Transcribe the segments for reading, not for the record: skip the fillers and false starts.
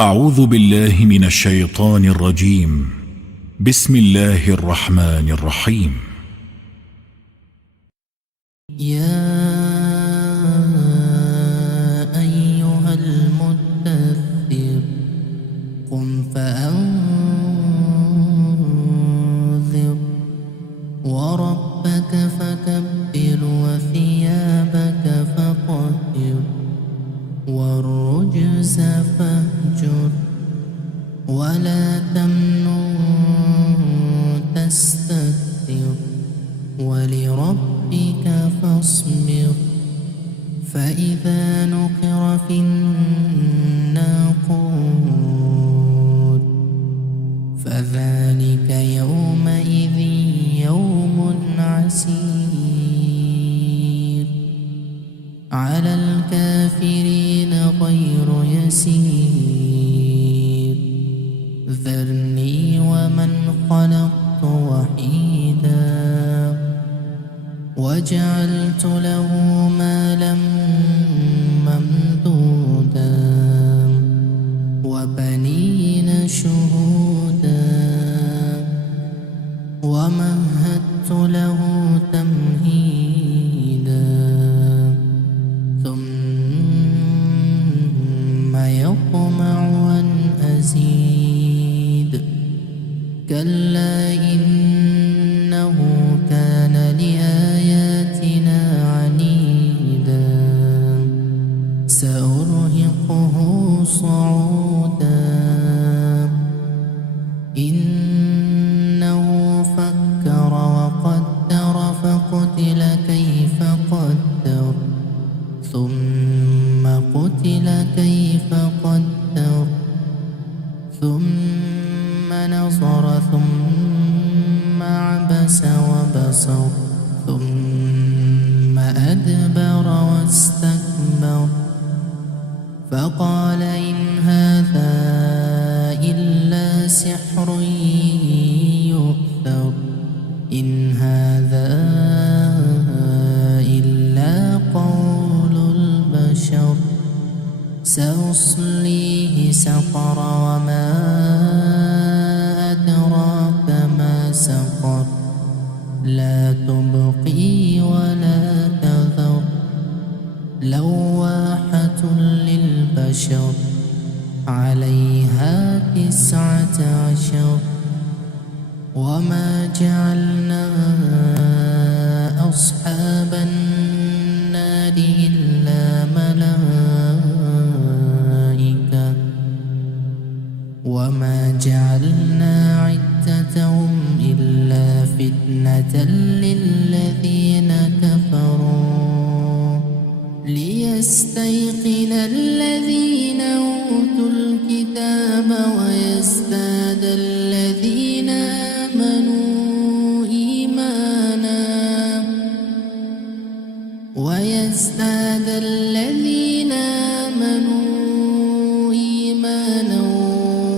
أعوذ بالله من الشيطان الرجيم. بسم الله الرحمن الرحيم. يا أيها المدثر قم فأنذر وربك فكبر وثيابك فطهر والرجز فاهجر ولا تمنن تستكثر ولربك فاصبر فإذا نقر في الناقور فذلك يومئذ يوم عسير على الكافرين غير يسير ذرني ومن خلقت وحيدا وجعلت له مالا ممدودا وبنين شهودا ومهدت له تمهيدا ثم يطمع أن أزيد كلا إنه كان لآياتنا عنيدا سأرهقه صعودا إنه فكر وقدر فقتل كيف قدر ثم قتل كيف قدر ثم نظر ثم عبس وبصر ثم أدبر واستكبر فقال إن هذا إلا سحر يؤثر إن هذا إلا قول البشر سأصليه سقر وما أدراك ما سقر لا تبقي ولا تذر لواحة للبشر عليها 19 وما جعلنا أصحاب النار إلا ملائكة وما جعلنا عدتهم إلا فتنة للذين كفروا ليستيقن الذين أوتوا الكتاب ويزداد الذين آمنوا إيمانا ويزداد الذين آمنوا إيمانا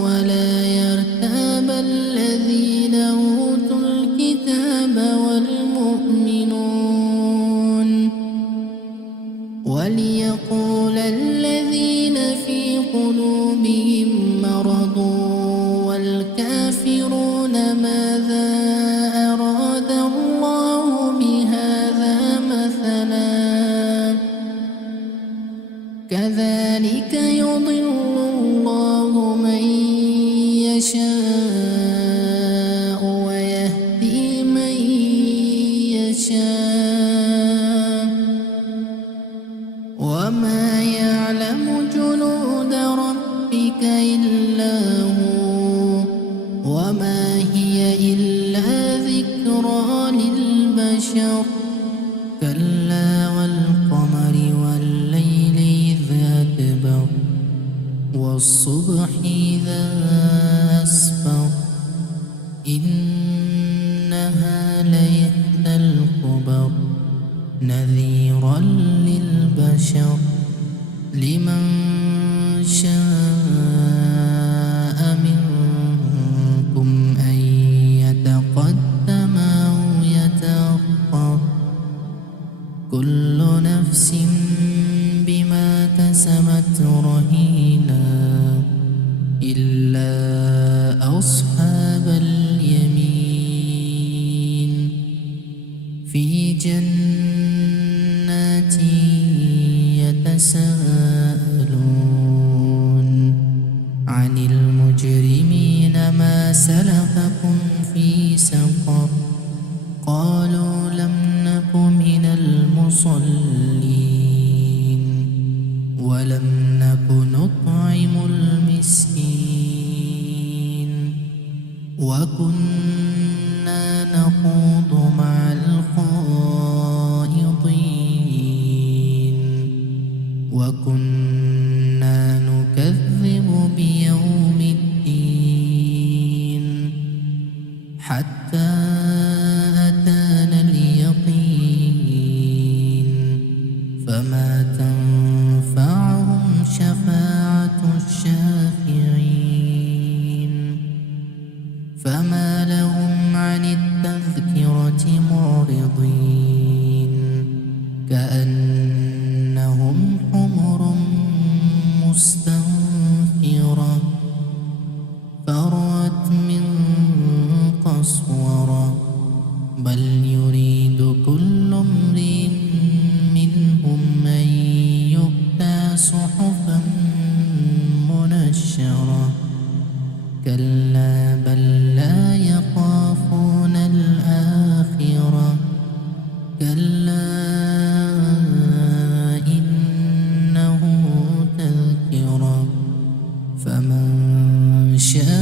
ولا يرتاب الذين أوتوا الكتاب والمؤمنون وليقول الذين في قلوبهم مرض والكافرون ماذا أراد الله بهذا مثلا كذلك يضل الله من يشاء ويهدي من يشاء وما يعلم جنود ربك إلا هو وما هي إلا ذكرى للبشر كلا والقمر والليل إذ أدبر والصبح إذا أسفر إنها لإحدى الكبر نذيرا للبشر لمن شاء منكم أن يتقدم أو يتأخر كل نفس بما كسبت رهينا سلككم في سقر قالوا لم نك من المصلين ولم نك نطعم المسكين وكنا نخوض مع الخائضين وكنا نكذب بيوم الدين حتى أتانا اليقين فما تنفعهم شفاعة الشافعين فما لهم عن التذكرة معرضين كأنهم حمر مستنفرة فرت من قسورة بل يريد كل امرئ منهم أن يؤتى صحفا منشرة كلا بل لا يخافون الآخرة كلا إنه تذكرة فمن شاء